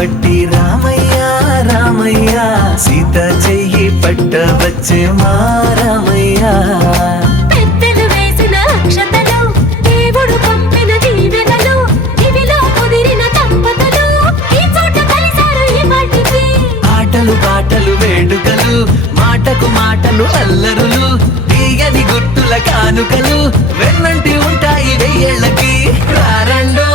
పట్టి రామయ్య రామయ్య సీత చెయ్యి పట్ట వచ్చే మా రామయ్య పెద్దలు వేసిన అక్షతలు దేవుడు పంపిన దీవెనలు ఇవిలో కుదిరిన దంపతులు ఈ చోట కలిసారు ఈ పాటికి ఆటలు పాటలు వేడుకలు మాటకు మాటలు అల్లరులు తీయని గుర్తుల కానుకలు వెన్నంటి ఉంటాయి వెయ్యేళ్ళకి రారండో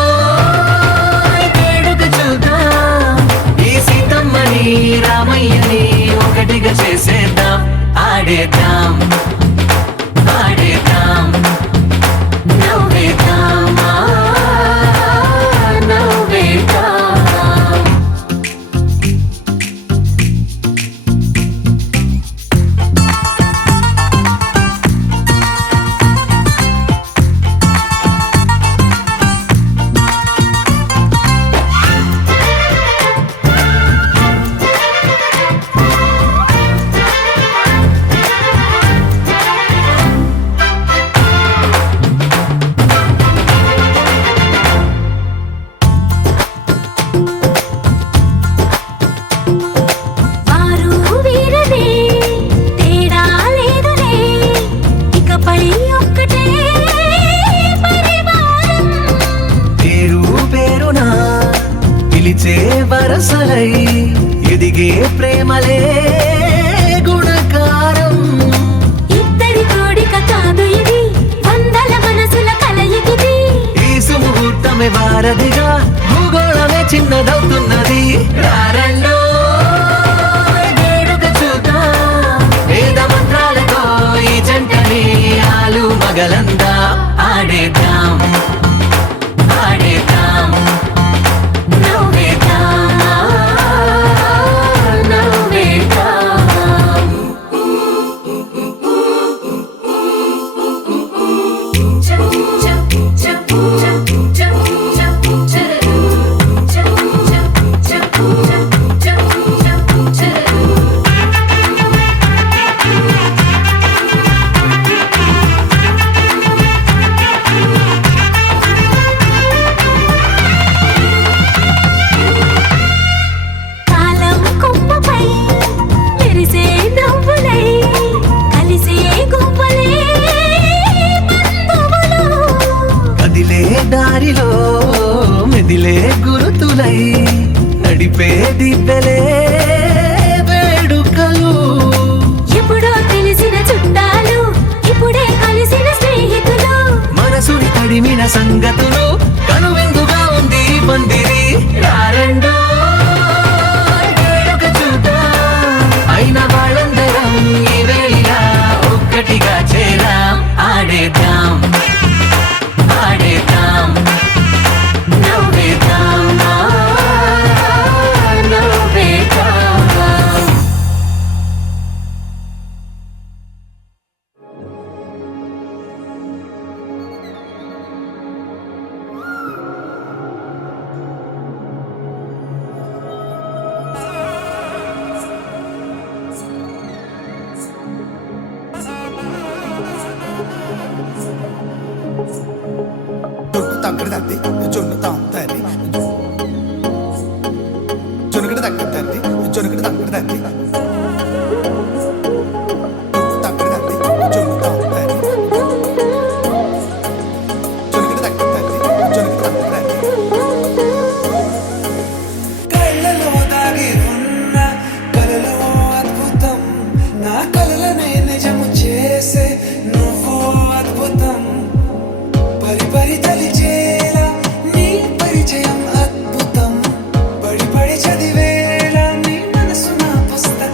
వేడుక చూద్దాం ఈ సీతమ్మని రామయ్యని ఒకటిగా చేసేద్దాం ఆడేద్దాం ఆడేద్దాం నవ్వేద్దాం నవ్వేద్దాం వారు వీరనే తేడా లేదులే ఇకపై ఒక్కటే పరివారం పేరు పేరునా పిలిచే వరసలై ఎదిగే ప్రేమలే గుణకారం ఇద్దరి కోడిక కాదు ఇది వందల మనసుల కలయికిది ఈ సుముహూర్తమే వారధిగా భూగోళమే చిన్నదవుతున్నది రారండో వేడుక చూద్దాం వేద మంత్రాలతో ఈ జంటని ఆలు మగలందా ఆడేద్దాం ఆడేద్దాం నవ్వేద్దాం నవ్వేద్దాం కాలం కొమ్మపై మెరిసే నవ్వులై కలిసే గువ్వలే బంధువులు కదిలే దారిలో మెదిలే గురుతులై నడిపే దివ్వెలే వేడుకలు ఎప్పుడో తెలిసిన చుట్టాలు ఇప్పుడే కలిసిన స్నేహితులు మనసుని తడిమిన సంగతులు కనువిందుగా ఉంది ఈ పందిరి రారండో వేడుక చూద్దాం అయిన వాళ్ళందరం ఈ వేళ ఒక్కటిగా చేరాం ఆడేద్దాం ఆడేద్దాం నవ్వేద్దాం నవ్వేద్దాం జొన్ను తగ్గడి తద్ది జొన్ను తాంతది జొనుగడి తగ్గడి తద్ది జొనుగడి తగ్గడి తద్ది జొన్ను తగ్గడి తద్ది జొన్ను తాంతది జొనుగడి తగ్గడి తద్ది జొనుగడి తగ్గడి తద్ది కళ్ళలో దాగి ఉన్న కలలో అద్భుతం నా కలలనే నిజము చేసే నువ్వు అద్భుతం పరి పరి తలిచేలా నీ పరిచయం అద్భుతం పడి పడి చదివేలా నీ మనసు నా పుస్తకం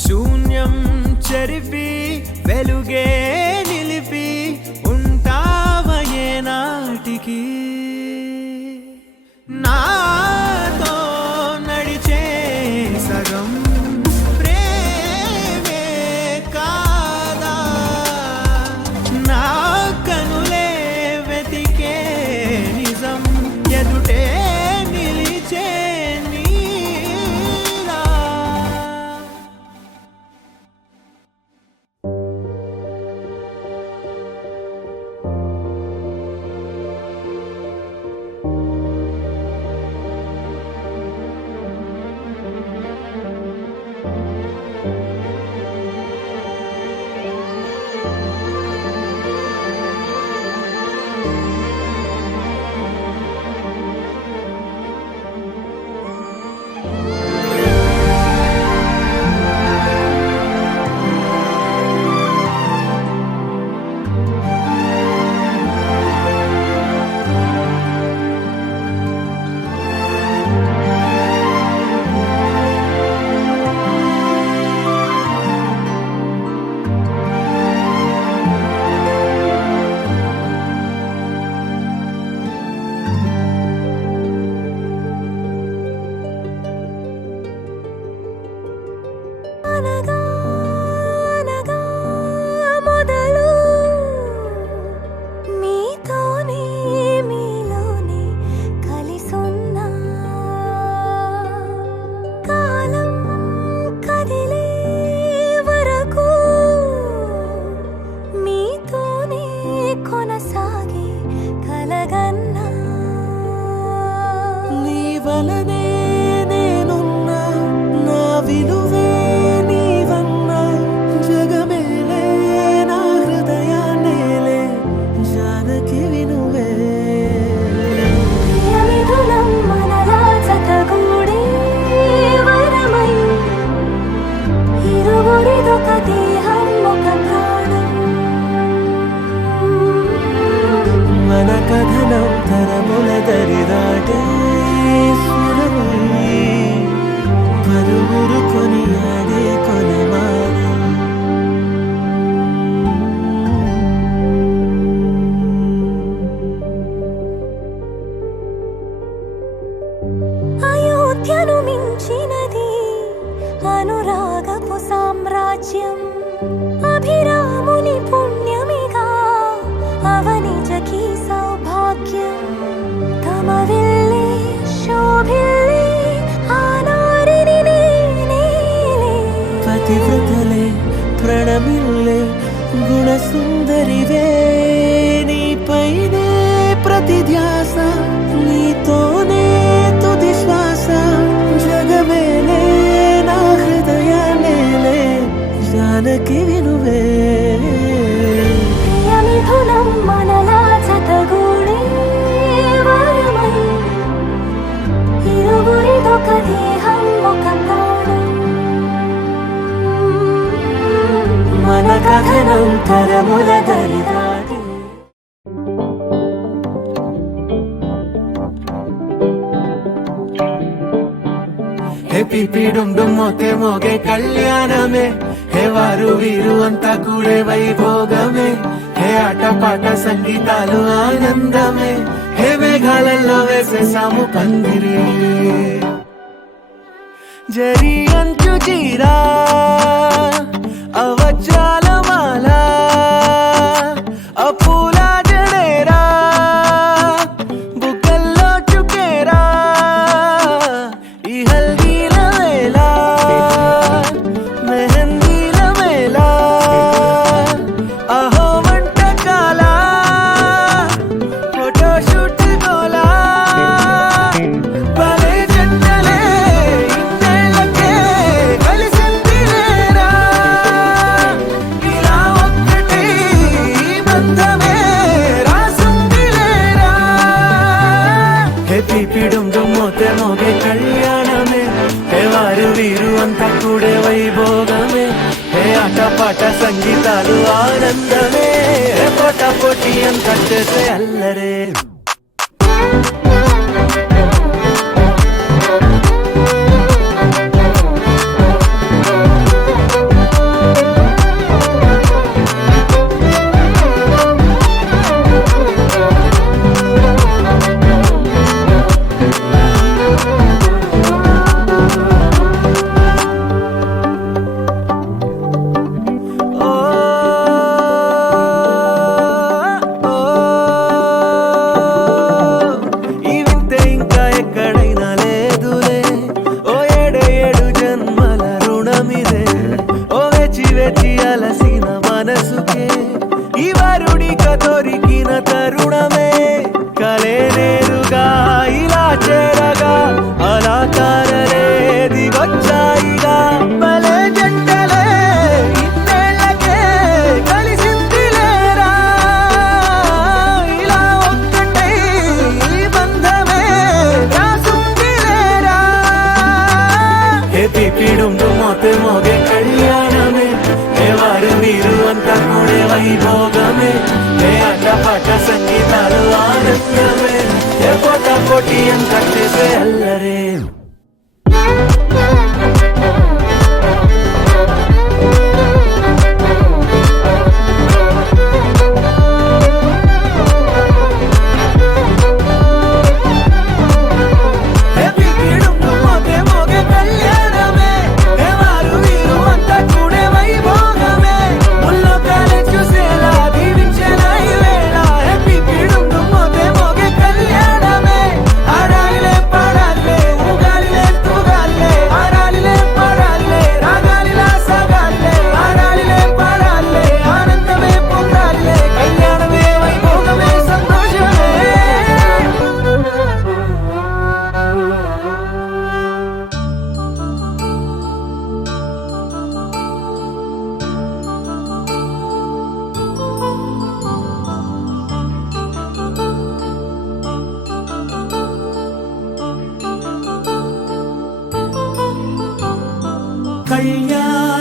శూన్యం చెరిపి వెలుగే నిలిపి ఉంటావయే నాటికి నాతో నడిచే సగం ప్రేమే కాదా నా కనులే వెతికే నిజం ఎదుటే నిలిచే నీలా అనగా అనగా మొదలు మీతోనే మీలోనే కలిసున్నా కాలం కదిలే వరకు మీతోనే కొనసాగి కలగన్నా నీ వలనే నేనున్నా నా విలువే నీవన్నా జగమేలే నా హృదయాన్నేలే జానకి వినువే ప్రియమిథునం మనలా జతగూడే వరమై ఇరువురిదొక దేహం ఒక ప్రాణం మన కథనం తరముల దరిదాటే స్వరమై పలువురు కొనియాడే కొలమానం అయోధ్యను మించినది అనురాగపు సామ్రాజ్యం అభిరాముని పుణ్యమిగా అవనిజకి సౌభాగ్యం తమ వెళ్ళే శోభిల్లే ఆనారిని నేనేలే పతివ్రతలే ప్రణమిల్లే గుణసుందరివే నీపైనే ప్రతి ధ్యాస నీతోనే తుది శ్వాస జగమేలే నా హృదయాన్నేలే జానకి వినువే ప్రియమిథునం మనలా జతగూడే వరమై ఇరువురిదొక దేహం ఒక ప్రాణం మన కథనం తరముల దరిదాటి హే పీడుం మోతే మోగే కళ్యాణమే హే వారు వీరు అంతా కూడే వైభోగమే హే ఆటపాట సంగీతాలు ఆనందమే హే మేఘాలలో వేసేసాము పందిరి జరి అంచు చీరా అవజ్రాల మాల అపూల జడేరా బుగ్గల్లో చుకేరా ఈ హల్దీల వేళ మెహందీల వేళ అహో వంటకాల ఫోటోషూట్ గోలా భలే జంటలే ఇన్నేళ్ళకే కలిసింది లేరా ఇలా ఒక్కటి బంధమే రాసుంది లేరా హే పీపిడుం మోతే మోగే కళ్యాణమే హే వారు వీరు అంతా కూడే వైభోగమే హే ఆటపాట సంగీతాలు ఆనందమే హే పోటా పోటీ అంతా చేసే అల్లరే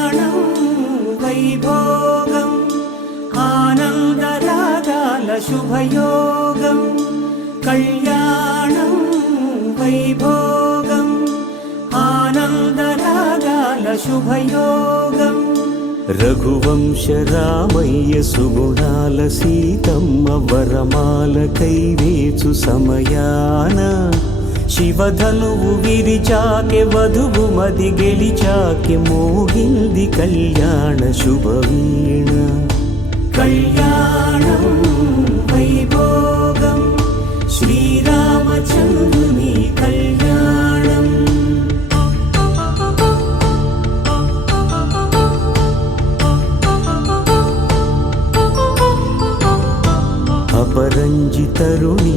కళ్యాణం వైభోగం ఆనందరాగాల శుభయోగం కళ్యాణం వైభోగం ఆనందరాగాల శుభయోగం రఘువంశ రామయ్య సుగుణాల సీతమ్మ వరమాల కైవేచు సమయాన శివధనువు విరిచాకె వధువు మది గెలిచాకె మోగింది కళ్యాణ శుభవీణ కళ్యాణం వైభోగం శ్రీరామచంద్రుని కళ్యాణం అపరంజితరుణి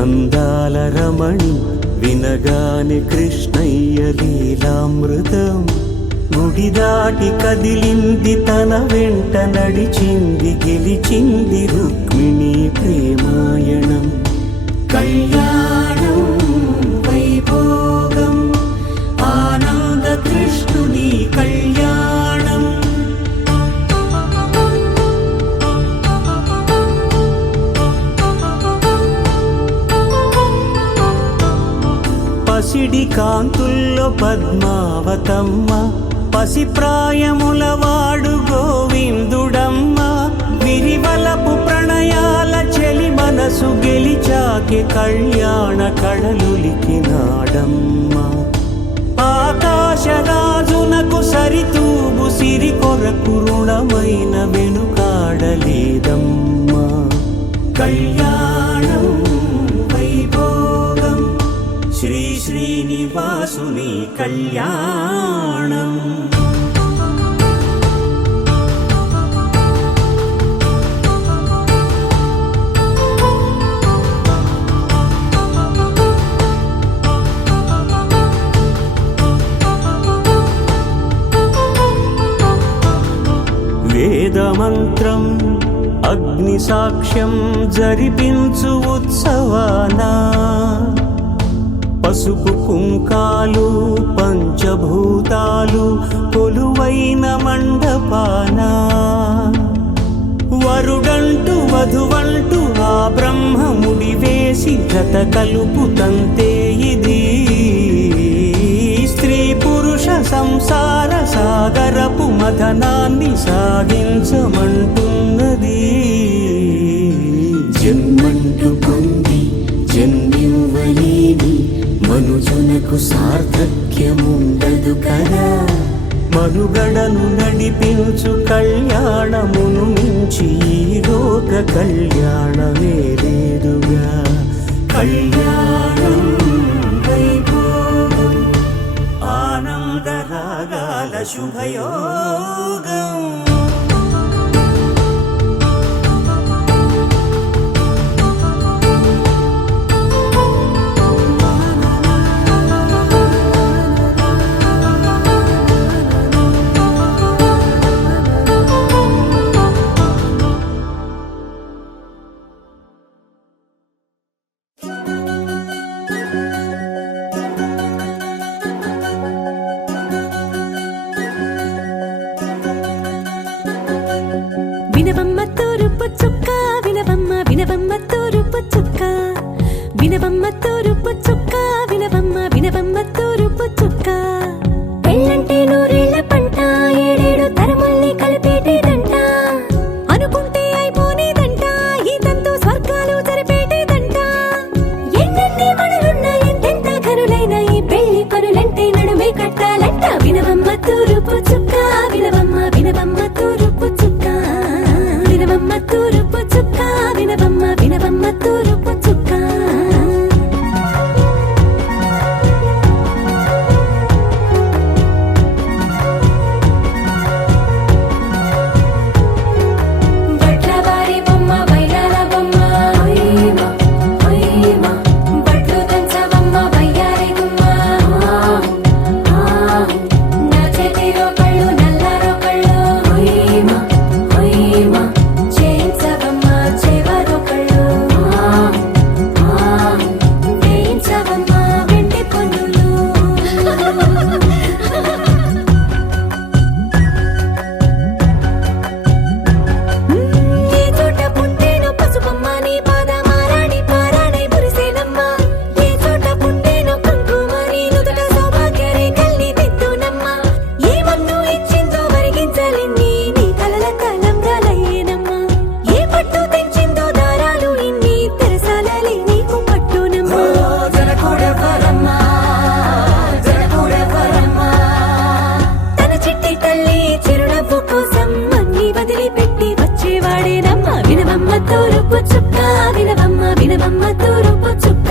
అందాల రమణి వినగానే కృష్ణయ్య లీలామృతం గుడి దాటి కదిలింది తన వెంట నడిచింది గెలిచింది రుక్మిణి ప్రేమాయణం కళ్యాణం వైభోగం ఆనంద కృష్ణుని కళ్యాణం పసిడి కాంతుల్లో పద్మావతమ్మ పసిప్రాయముల వాడు గోవిందుడమ్మ విరివలపు ప్రణయాల చెలి మనసు గెలిచాకె కళ్యాణ కళలులికినాడమ్మ ఆకాశరాజునకు సరితూగు సిరి కొరకు రుణమైన వెనుకాడలేదమ్మా కళ్యాణం వైభోగం శ్రీ శ్రీనివాసుని కళ్యాణం వేదమంత్రం అగ్ని సాక్ష్యం జరిపించు ఉత్సవానా పసుపు కుంకాలు పంచభూతాలు కొలువైన మండపాన వరుడంటూ వధువంటూ ఆ బ్రహ్మముడి వేసి జత కలుపుతంతే ఇది స్త్రీ పురుష సంసార సాగరపు మథనాన్ని సాగించమంటున్నది జన్మంటూ పొంది జన్మివ్వలేని మనుజునకు సార్థక్యముండదు కదా మనుగడను నడిపించు కళ్యాణమును మించి ఈ లోక కళ్యాణమే లేదుగా కళ్యాణం వైభోగం ఆనందరాగాల శుభయోగం వినవమ్మ తూరుపు చుక్క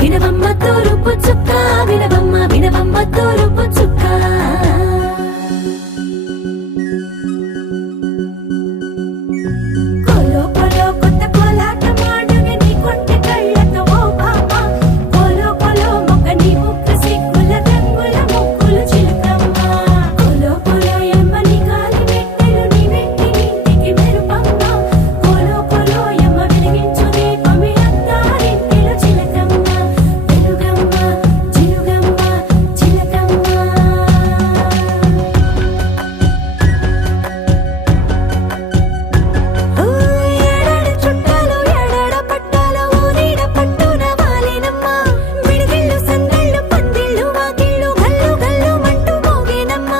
వినవమ్మ తూరుపు చుక్క వినవమ్మ వినవమ్మ తూరుపు చుక్క కోలో కోలో కొత్త కోలాట మాడుగే నీ కొంటె కళ్ళతో ఓ బాబా కోలో కోలో మొక్క నీ ముక్కు సిక్కుల రంగుల ముక్కులు చిలకమ్మ కోలో కోలో యమ్మ నీ కాలి మెట్టెలు నీ వెంటి ఇంటికి మెరుపమ్మ కోలో కోలో యమ్మ వెలిగించు దీపమి అత్తారింటిలో చిలకమ్మ వెలుగమ్మ చిలుగమ్మ చిలకమ్మ ఏడాడ చుట్టాలు ఏడాడ పట్టాలు ఊరిడ పట్టున వాలినమ్మ విడిగిళ్ళు సందళ్ళు పందిళ్ళు వాకిళ్ళు గల్లు గల్లు మంటూ మోగేనమ్మ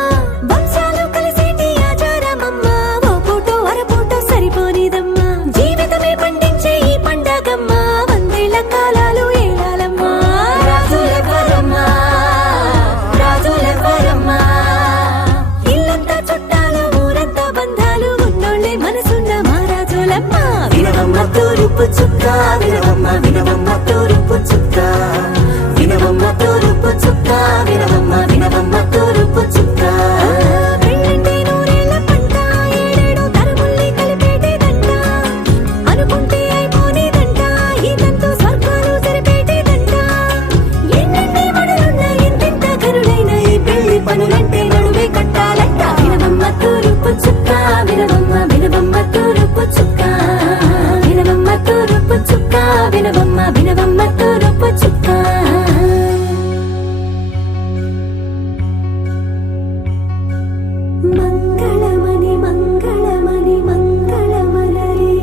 వంశాలు కలిసేటి ఆచారమమ్మ ఓ పూటో అరపూటో సరిపోనిదమ్మ జీవితమే పండించే ఈ పండగమ్మ వందేళ్ల కాలాలు ఏడాలమ్మ రాజులెవరమ్మ రాజులెవరమ్మ ఇల్లంతా చుట్టాలు ఊరంతా బంధాలు ఉన్నోళ్ళే మనసున్న మహారాజులమ్మ వినవమ్మ తూరుపు చుక్క వినవమ్మ వినవమ్మ తూరుపు చుక్క వినవమ్మ తూరుపు చుక్క వినవమ్మ వినవమ్మ తూరుపు చుక్క పెళ్ళంటే నూరేళ్ల పంట ఏడేడు తరముల్ని కలిపేటేదంట అనుకుంటే అయిపోనేదంట ఇదంతా స్వర్గాలు సరిపేటేదంట ఎన్నెన్ని మడులున్న ఎంతెంత కరుడైన ఈ పెళ్లి పనులంటే నడువే కట్టాలంట వినవమ్మ తూరుపు చుక్క వినవమ్మ వినవమ్మ తూరుపు చుక్క వినవమ్మ తూరుపు చుక్క వినవమ్మ వినవమ్మ తూరుపు చుక్క మంగళమణి మంగళమణి మంగళమలరే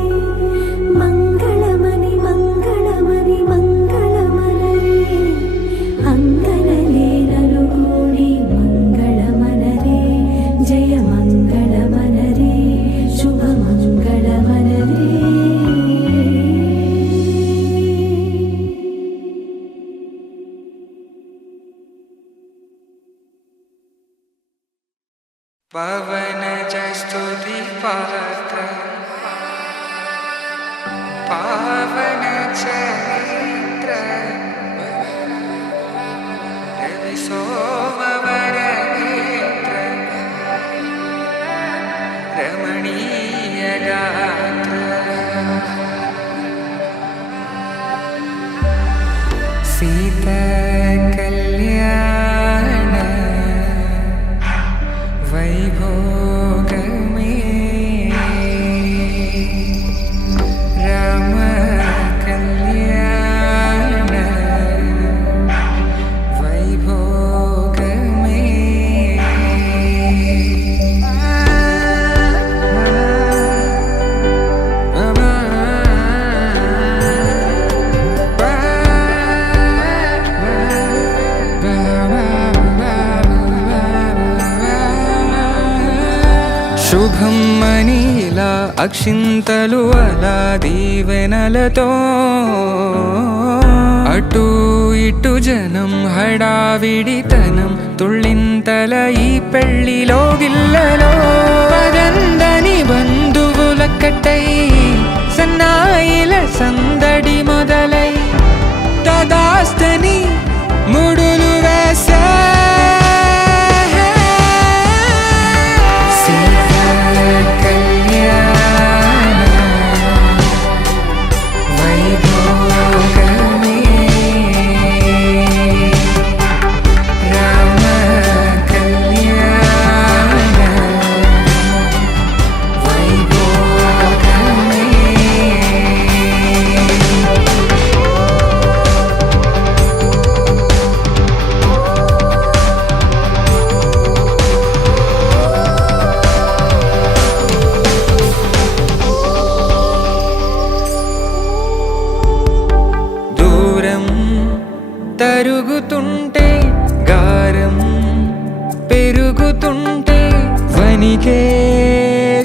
మంగళమణి మంగళమణి మంగళమలరే అంగనలే నలుగూడి మంగళమనరే జయ మంగళమనరే శుభ మంగళమనరే పవన జస్తుతి పాత్ర పావన చరిత్ర రవి సోమవర నేత్ర రమణీయ గాత్ర సీత కళ్యాణ వైభోగమే రామ కళ్యాణ వైభోగమే శుభం మనీలా అక్షింతలు అలా దీవెనలతో అటు ఇటు జనం హడావిడితనం తుళ్ళింతల ఈ పెళ్లిలో గిల్లలో పదందని బంధువుల కట్టై సన్నాయిల సందడి మొదలై తదాస్తని ముడులు వేసే తరుగుతుంటే గారం పెరుగుతుంటే వనికే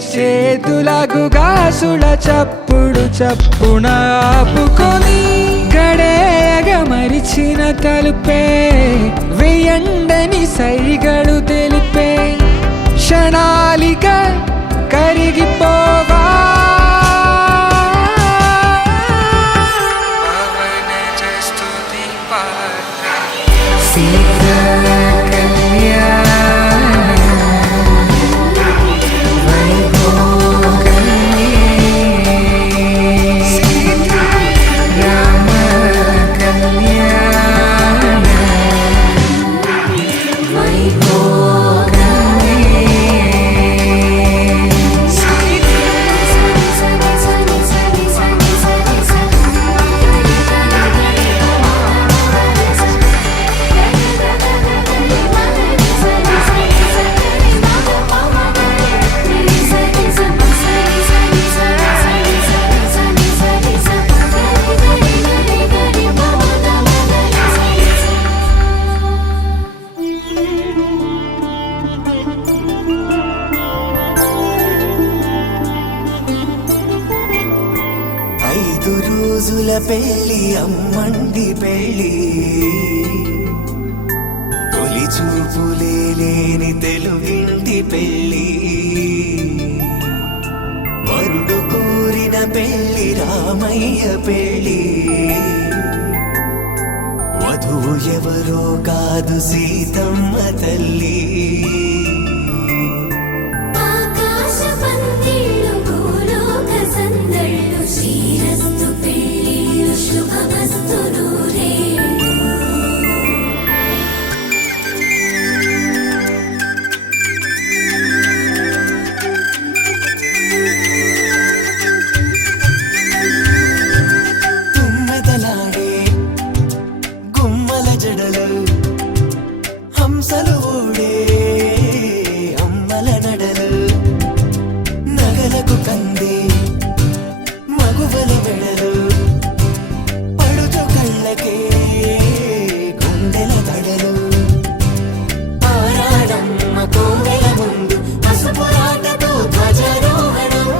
చేతులకు గాసుల చప్పుడు చప్పున ఆపుకొని గడేగ మరిచిన తలుపే వెయ్యండని సైగడు తెలిపే క్షణాలిక కరిగిపోవా 5 రోజుల పెళ్లి అమ్మండి పెళ్లి తొలి చూపులే లేని తెలుగింటి పెళ్లి వరుడు కోరిన పెళ్లి రామయ్య పెళ్లి వధువు ఎవరో కాదు సీతమ్మ తల్లి ఆకాశ పందిళ్ళు భూలోక సందళ్ళు శ్రీరస్తు పెళ్ళిళ్ళు శుభమస్తు నూరేళ్ళు తుమ్మెదలాడే గుమ్మల జడలు హంసలు ఊడే అమ్మల నడలు నగలకు కంది మగువల మెడలు పడుచు కళ్ళకే గుండెల తడలు ఆరాడమ్మ కోవెల ముందు పసుపురాటతో ధ్వజారోహణం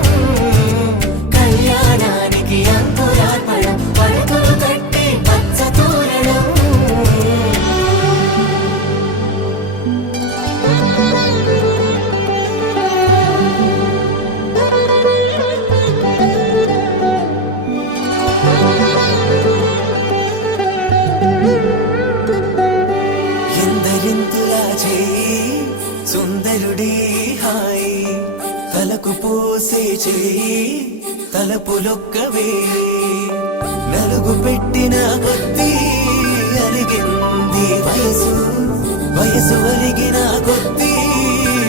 కళ్యాణానికి అంకురార్పణం పడకలు కట్టి పచ్చ తోరణం ఎందరింతులా చేయి సుందరుడి హాయి తలకు పోసే చేయి తలపులొక్కవే నలుగు పెట్టిన కొద్దీ అరిగింది వయసు వయసు అరిగిన కొద్దీ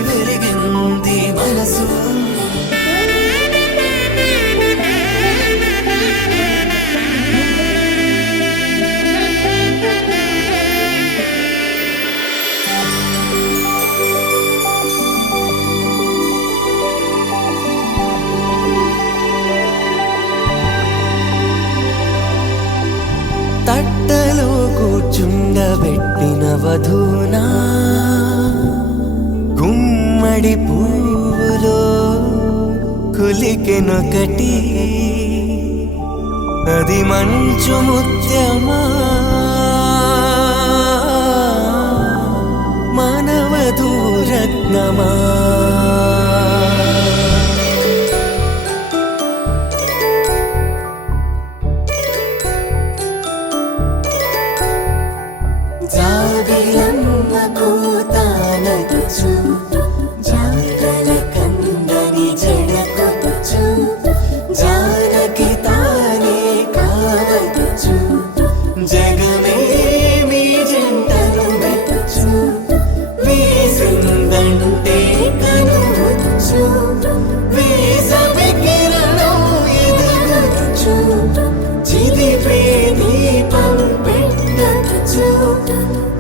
వెలిగింది మనసు తట్టలో కూర్చుండబెట్టిన వధూనా గుమ్మడి పువ్వులో కులికెనొకటి అది మంచు ముత్యమా మానవధూరత్నమా జాబిలమ్మ కూతానదుచు జాగల కందని జడకొచ్చు జానకి తానే కావదుచు జగమే మీ జంటను వెతుచు వీసిందంటే కనువచ్చు వీసవి కిరణం ఎదుగుచు చిదిపే దీపం పెట్టచ్చు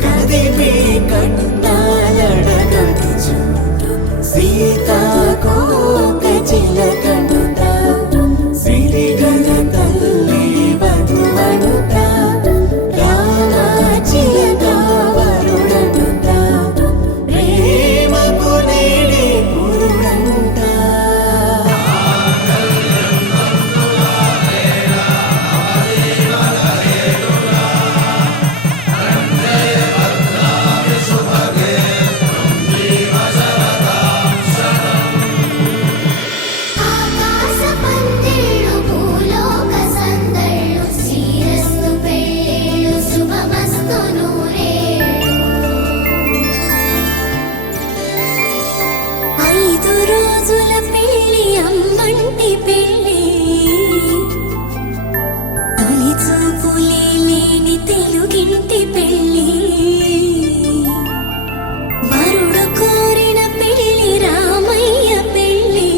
కదిపే కన్నాలడగచ్చు సీతాకోక చిలకనుత సిరిగల తల్లి వధువనుత రామ చిలక వరుడనుత ప్రేమకు నేడే పురుడంట ఆకాశ పందిళ్ళు భూలోక సందళ్ళు శ్రీరస్తు పెళ్ళిళ్ళు శుభమస్తు నూరేళ్ళు 5 రోజుల పెళ్ళి అమ్మంటి పెళ్ళి తొలి చూపులే లేని తెలుగింటి పెళ్ళి వరుడు కోరిన పెళ్ళి రామయ్య పెళ్ళి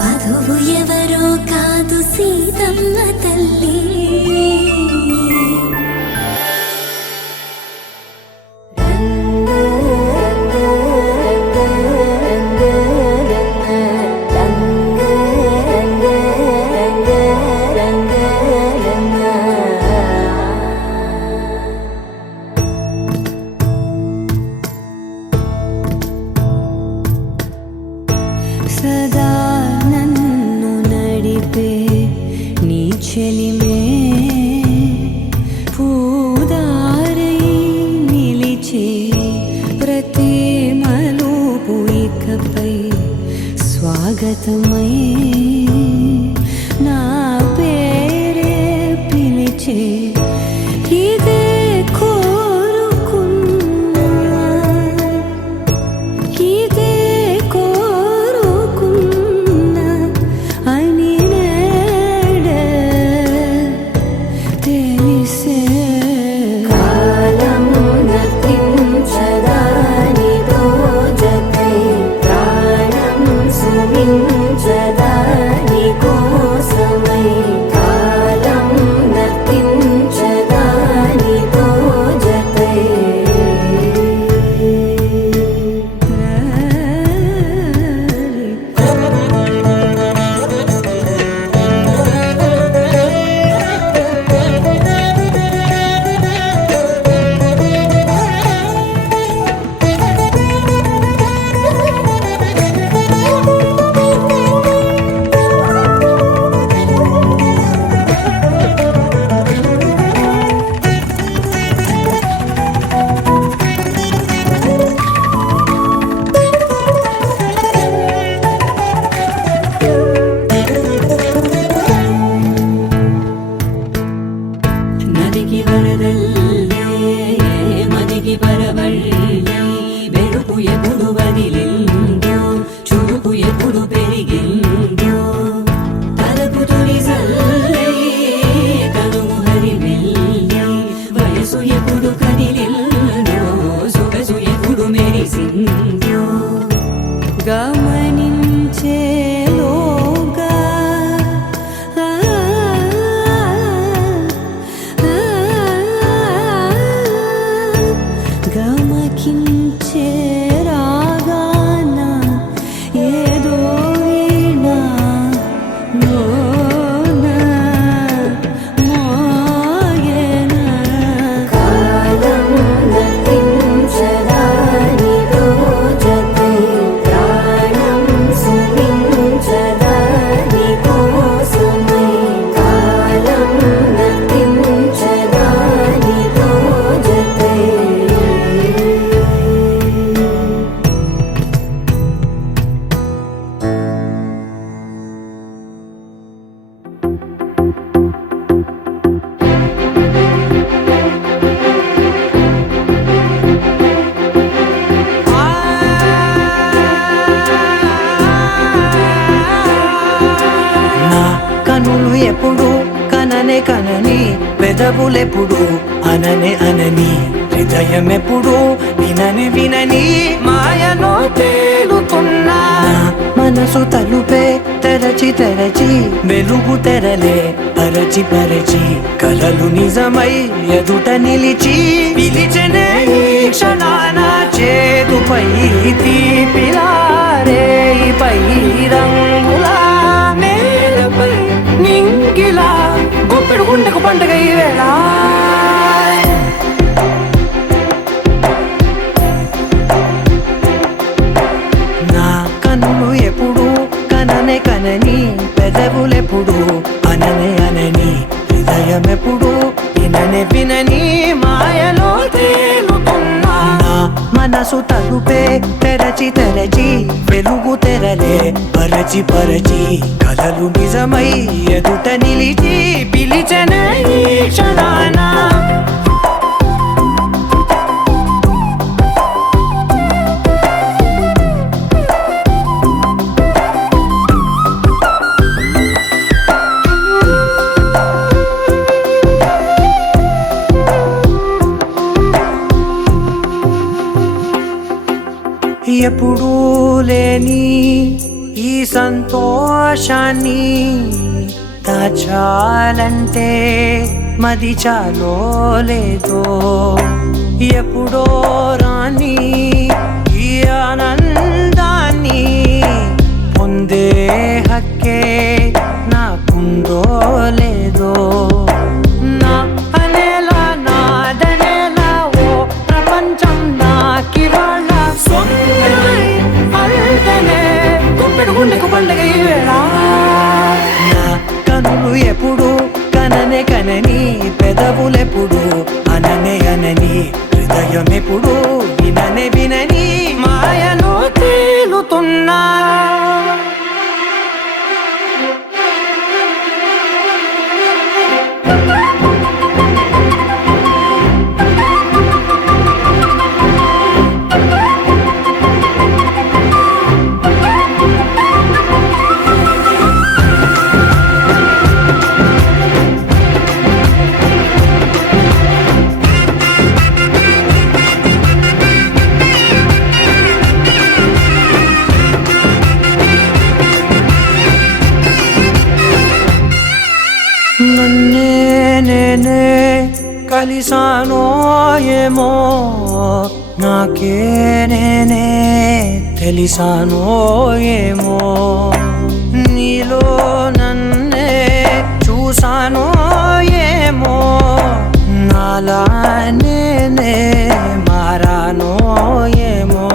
వధువు ఎవరో కాదు సీతమ్మ తల్లి సదా నన్ను నడిపే స్వాగతమై నా పేరే పిలిచే ఇదే కోరుకున్నా ఇదే కోరుకున్నా అని నేడే తెలిసే కాలం నతించదాని దోజకై ప్రాణం సుమించదాని కోసమై కాలం నతించదాని దోజకై నదికి వరదల్లే మదికి పరవళ్ళే వెలుపు ఎప్పుడు వదిలిందో చురుకు ఎప్పుడు పెరిగిందో తలపు తొలి సల్లే కనుము హరిమెల్లే వయసు ఎప్పుడు కదిలిందో సొగసు ఎప్పుడు మెరిసిందో గమనించేలోగా గమకించే రాగాన ఏదో వీణ మోన మోయన కాలం నతించదాని రోజకై ప్రాణం సుమించదాని కోసమై కాలం నతించదాని రోజకై నా కనులు ఎప్పుడు కననే కనని పెదవులెప్పుడు అననే అనని హృదయం ఎప్పుడు వినని వినని మాయలో తేలుతున్నా నా మనసు తలుపే తెరచి తెరచి వెలుగు తెరలే పరచి పరచి కలలు నిజమై ఎదుట నిలిచి పిలిచెనే ఈ క్షణాన చేదుపై తీపిలారే పై రంగులా నేలపై నింగిలా గుప్పెడు గుండెకు పండుగ ఈ వేళ నా కన్నులు ఎప్పుడు కననే కనని పెదవులెప్పుడు అననే అనని హృదయం ఎప్పుడు విననే వినని మాయలో తేలుతున్నా నా మనసు తలుపే తెరచి తెరచి వెలుగు తెరలే పరచి పరచి కలలు నిజమై ఎదుట నిలిచి పిలిచెనే ఈ క్షణాన ఎప్పుడూ లేని ఈ సంతోషాన్ని దాచాలంటే మది చాలో లేదో ఎప్పుడో రాని ఈ ఆనందాన్ని పొందే హక్కే నాకుందో లేదో నా అనేలా నాదనేలా ఓ ప్రపంచం నాకివాళ్ళ సొంతమై అల్టనే గుప్పెడు గుండెకు పండుగ ఈ వేళ నా కనులు ఎప్పుడు కననే కనని పెదవులెప్పుడు అననే అనని హృదయం ఎప్పుడు విననే వినని మాయలో తేలుతున్నా కలిసానో ఏమో నాకే నేనే తెలిసానో ఏమో నీలో నన్నే చూసానో ఏమో నాలా నేనే మారానో ఏమో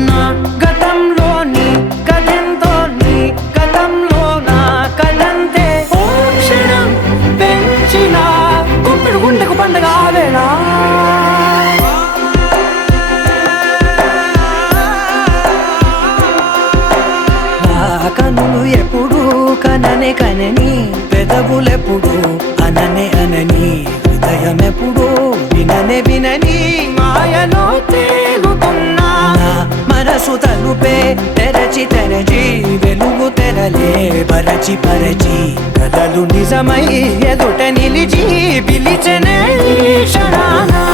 నా గతంలోని కథంతో నీ గతంలో నా కథంతే ఓ క్షణం పెంచిన గుప్పెడు గుండెకు పండగ వేళ కనులు ఎప్పుడు కననే కనని పెదవులెప్పుడు అననే అనని హృదయం ఎప్పుడు విననే వినని మాయలో తేలుతున్నా మనసు తలుపే తెరచి తెరచి వెలుగు తెరలే పరచి పరచి కలలు నిజమై ఎదుట నిలిచి పిలిచనే క్షణానా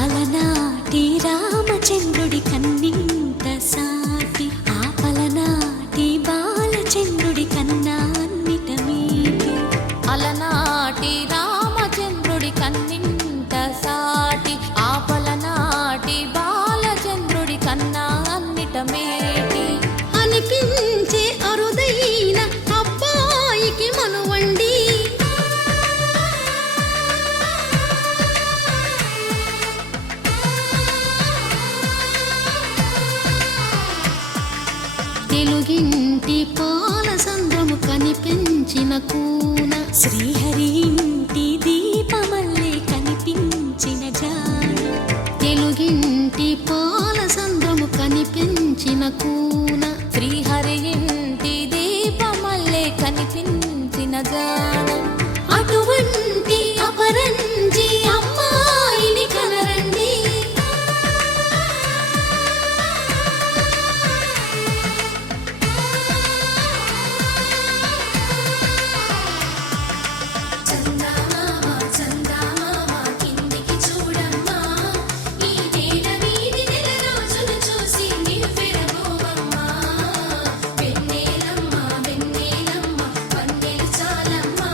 అలనాటి రామచంద్రుడి కన్నింత సాటి ఆపలనాటి బాలచంద్రుడి కన్నా అన్నిట మీటి అలనాటి రామచంద్రుడి కన్నింత సాటి ఆపలనాటి బాలచంద్రుడి కన్నా అన్నిట మేటి అనిపించే అరుదైన అబ్బాయికి మనువండి తెలుగింటి పాల సంద్రము కనిపించిన కూన శ్రీహరి ఇంటి దీపమల్లే కనిపించిన జాడ తెలుగింటి పాల సంద్రము కనిపించిన కూన శ్రీహరి ఇంటి దీపమల్లే కనిపించిన జాడ అటువంటి అపరంజి అమ్మాయిని కనరండి కిందికి చూడమ్మా ఈ నేల వీధి నెల రోజులు చూసి నివ్వెరబోవమ్మా వెన్నెలమ్మ వెన్నెలమ్మ వన్నెలు చాలమ్మా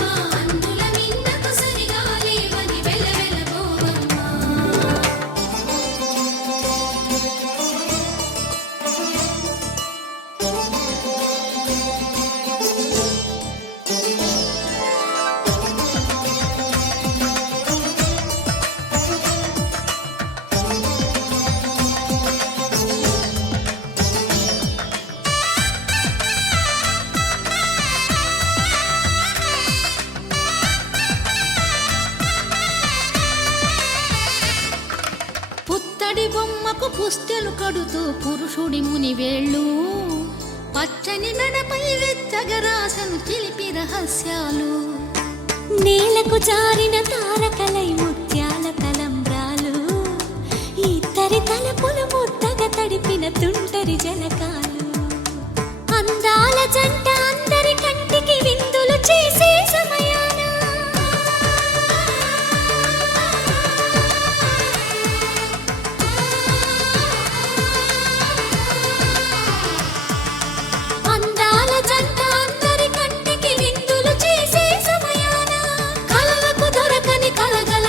మా అందుల మిన్నకు సరిగా లేవని వెలవెలబోవమ్మా పుత్తడి బొమ్మకు పుస్తెలు కడుతూ పురుషుడి ముని వేళ్ళు పచ్చని మెడపై వెచ్చగరాసను చిలిపి రహస్యాలు నేలకు జారిన తారకలై ముత్యాల తలంబ్రాలు ఇద్దరి తలపులు ముద్దగా తడిపిన తుంటరి జలకాలు అందాల జంట అందరి కంటికి విందులు చేసే సమయాన అందాల జంట అందరి కంటికి విందులు చేసే సమయాన కలలకు దొరకని కలగల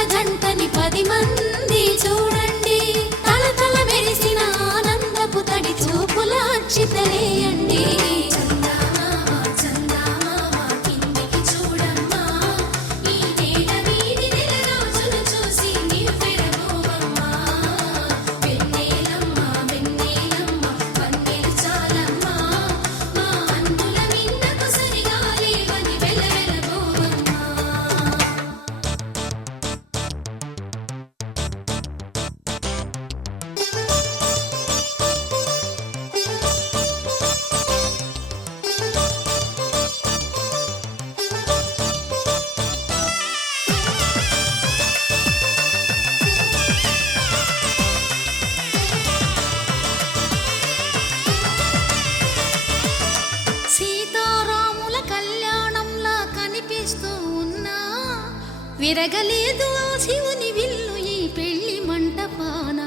విరగలేదు ఆ శివుని విల్లు ఈ పెళ్లి మంటపాన.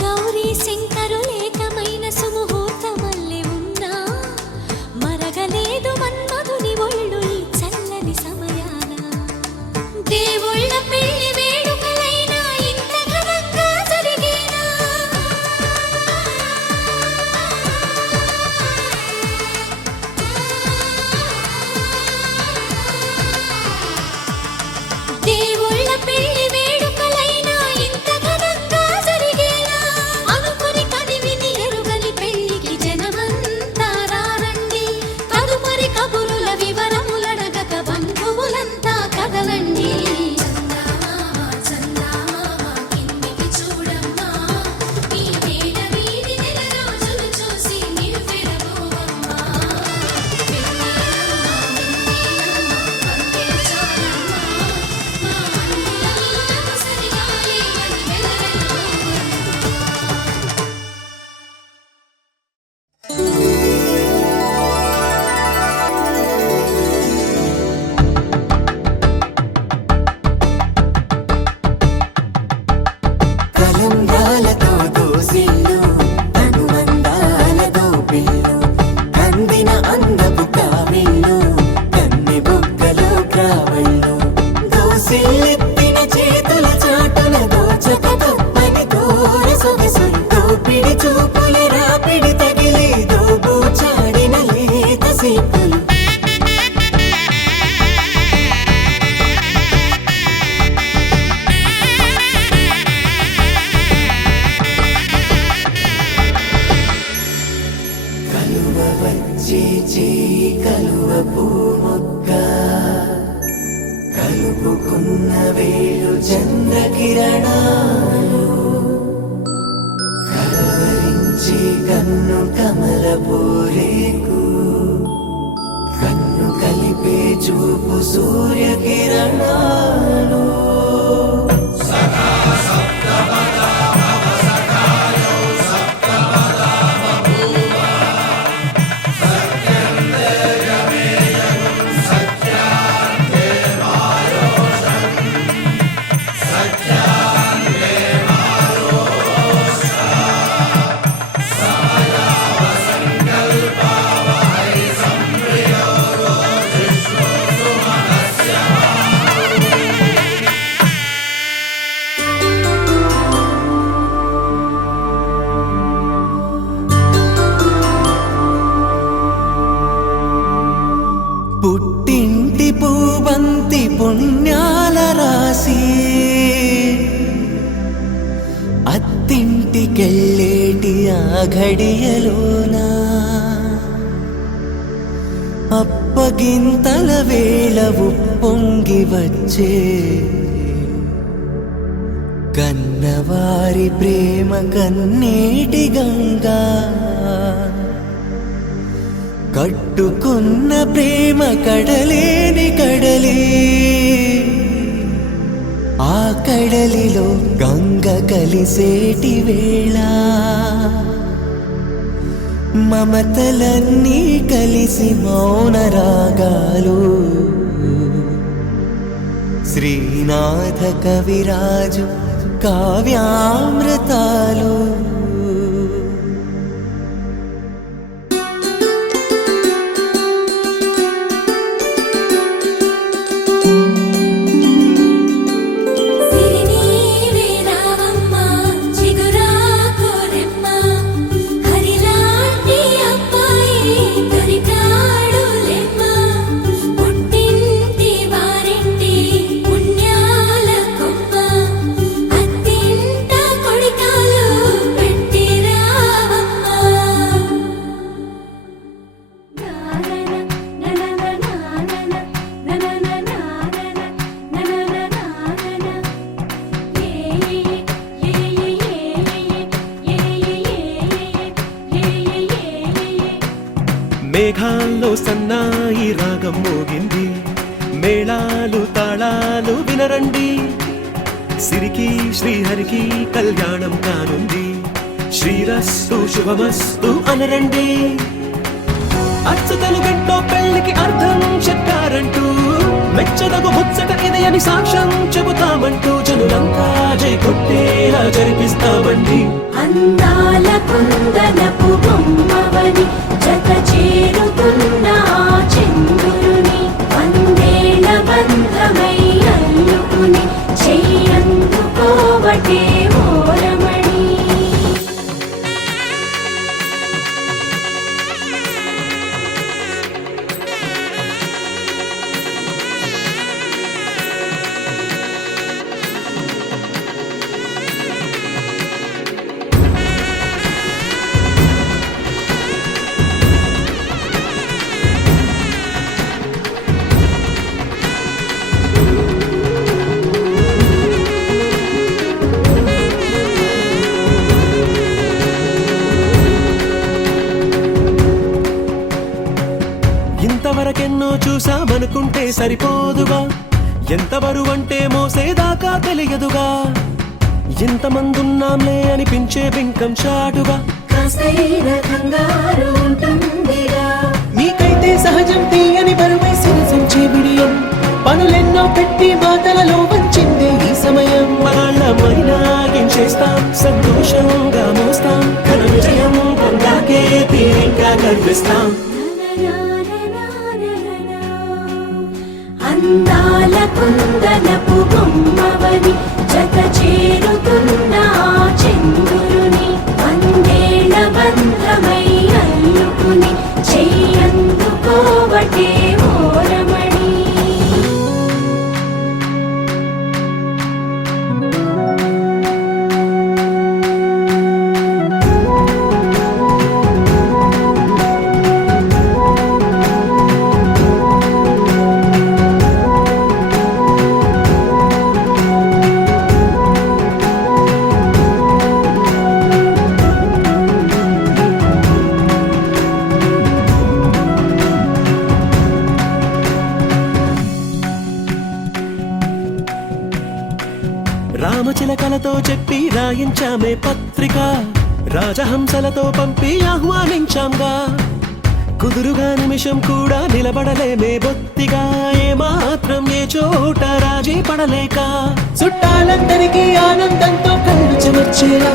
గౌరీ శంకరు ఏకమైన సుముహూర్తమల్లె ఉన్నా మరగలేదు మన్మధుని ఒళ్ళు ఈ చల్లని సమయాన. దేవుళ్ళ పెళ్లి వేడుకలైనా ఇంత ఘనంగా జరిగేనా? దేవుళ్ళ పెళ్లి వేడుకలైనా ఇంత ఘనంగా జరిగేనా? అనుకుని కదివిని ఎరుగని పెళ్లికి జనమంతా రారండి. తదుపరి కబురుల వివరములడగక బంధువులంతా కదలండి. చందమామ చందమామ కిందికి చూడమ్మా, ఈ వేళ వీడి నెల రోజులు చూసి నివ్వెరపోవమ్మా. వెన్నెలమ్మ వెన్నెలమ్మ పంపే చాలమ్మా, మా అన్నయ్య నీకు సరిగాలి అని వెలవెలబోవమ్మా. కలంబ్రాలతో దోసిళ్ళు అనుబంధాలతో పిల్లు అందిన అందపు కావిళ్ళు కన్నె బుగ్గలో క్రావళ్ళు దోసిళ్ళెత్తిన చేతుల చాటున దోచక తప్పని దూర సొగసులు దోపిడి చూపుల రాపిడి తగిలి దోబూచాడిన లేత సీపులు కలువ వచ్చే చేయి కలువ పూమొక్క కలుపుకున్న వేలు చంద్రకిరణాలు కలవరించే కన్ను కమల పూరేకు కన్ను కలిపే చూపు సూర్యకిరణాలు పుట్టింటి పూబంతి పుణ్యాల రాసి అత్తింటికెళ్ళేటి ఆ ఘడియలోనా అప్పగింతల వేళ ఉప్పొంగి వచ్చే కన్నవారి ప్రేమ కన్నీటి గంగా కట్టుకున్న ప్రేమ కడలేని కడలి ఆ కడలిలో గంగ కలిసేటి వేళ మమతలన్నీ కలిసి మౌన రాగాలు శ్రీనాథ కవిరాజు కావ్యామృతాలు సిరినీవే రావమ్మ చిగురాకు రెమ్మ హరిలాంటి అబ్బాయి దొరికాడు లెమ్మ పుట్టింటి వారింటి పుణ్యాల కొమ్మ అత్తింట కొడికాలు పెట్టి రావమ్మ. మేఘాల్లో సన్నాయి రాగం మోగింది, మేళాలు తాళాలు వినరండి, సిరికి శ్రీహరికి కళ్యాణం కానుంది, శ్రీరస్తు శుభమస్తు అనరండి. అచ్చతలు గంటో పెళ్లికి అర్థం చెప్పారంటూ మెచ్చదగు ముచ్చట ఇది అని సాక్ష్యం చెబుతామంటూ జనులంతా జై కొట్టేలా జరిపిస్తామండి. అందాల కుందనపు బొమ్మవని జత చేరుతున్న ఆ చంద్రుని వందేళ్ల బంధమై అల్లుకుని చెయ్యందుకోవటే ఓరమణి. ఇంతవరకెన్నో చూసామనుకుంటే సరిపోదుగా, ఎంత బరువంటే మోసేదాకా తెలియదుగా, ఇంతమందున్నాంలే అనిపించే బింకం చాటుగా కాస్తైన కంగారు ఉంటుందిగా. మీకైతే సహజం తీయని బరువై సిరసించే బిడియం, పనులెన్నో పెట్టి మాటలలో వంచిందే ఈ సమయం. మనాళ్ళమైనా గించేస్తాం, సంతోషంగా మోస్తాం, ఘన విజయం పొందాకే తీరిగ్గా కనిపిస్తాం. అందాల కుందనపు బొమ్మవని జత చేరుతున్న ఆ చంద్రుని వందేళ్ల బంధమై అల్లుకుని చెయ్యందుకోవటే ఓరమణి. రామచిలకలతో చెప్పి రాయించామే పత్రిక, రాజహంసలతో పంపి ఆహ్వానించాంగా, కుదురుగా నిమిషం కూడా నిలబడలేమే బొత్తిగా, ఏ మాత్రం ఏ చోట రాజీ పడలేక. చుట్టాలందరికీ ఆనందంతో కళ్ళు చెమర్చేలా,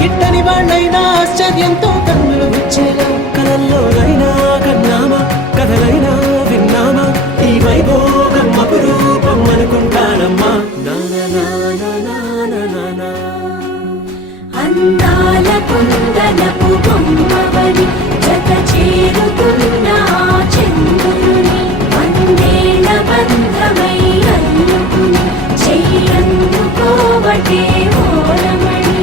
కిట్టని వాళ్ళైనా ఆశ్చర్యంతో కన్నులు వచ్చేలా. కలల్లోనైనా కన్నామా, కథలైనా విన్నామా, ఈ వైభోగం అపురూపం అనుకుంటానమ్మా. అందాల కుందనపు బొమ్మవని జత చేరుతున్న ఆ చంద్రుని వందేళ్ల బంధమై అల్లుకుని చెయ్యందుకోవటే ఓరమణి.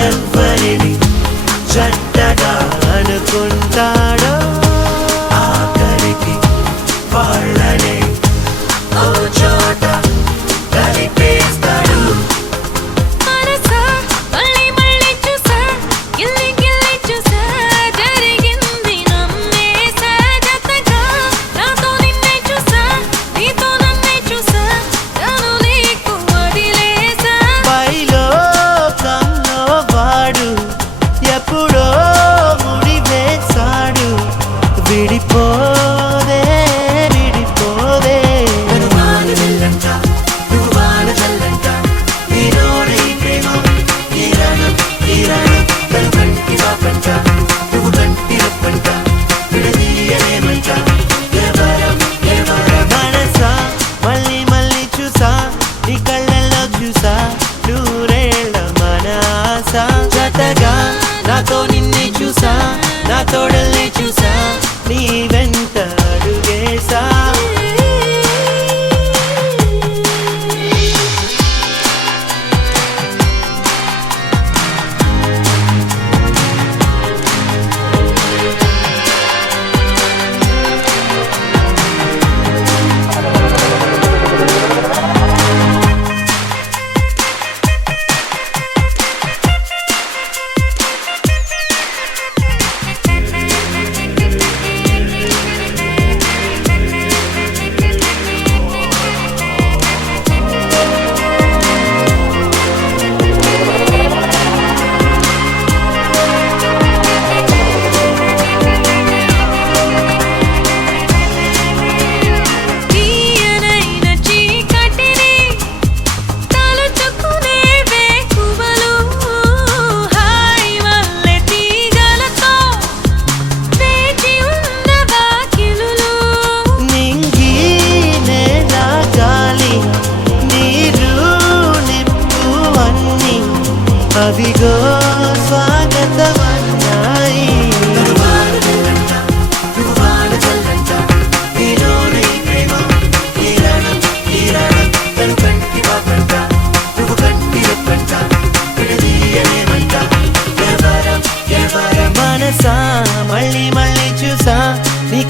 ఎవ్వరిని చెడ్డగా అనుకుంటాడో ఆఖరికి వాళ్ళనే ఓ చోట కలిపేస్తాడు. మనసా మళ్ళీ మళ్ళీ చూసా, గిల్లి గిల్లి చూసా, జరిగింది నమ్మేసా, జతగా నాతో నిన్నే చూసా, నీతో నన్నే చూసా, తను నీకు వదిలేసా. పైలో కన్నో వాడు ఎప్పుడో ముడివేశాడు, విడిపోదే విడిపోదే. నువ్వు వాన జల్లంట, నువ్వు వాన జల్లంట, నీలోనే ప్రేమ ఈరాణం ఈరాణం, తను కంటి వాపంట, నువ్వు కంటి రప్పంట, విడదీయలేమంట. ఎవరం ఎవరం మనసా మళ్ళీ మళ్ళీ చూసా, నీ కళ్ళల్లో చూసా, నూరేళ్ళ మనస జతగా నాతో నిన్నే చూసా, నా తోడల్నే చూసా, నీ వెంట అడుగేసా.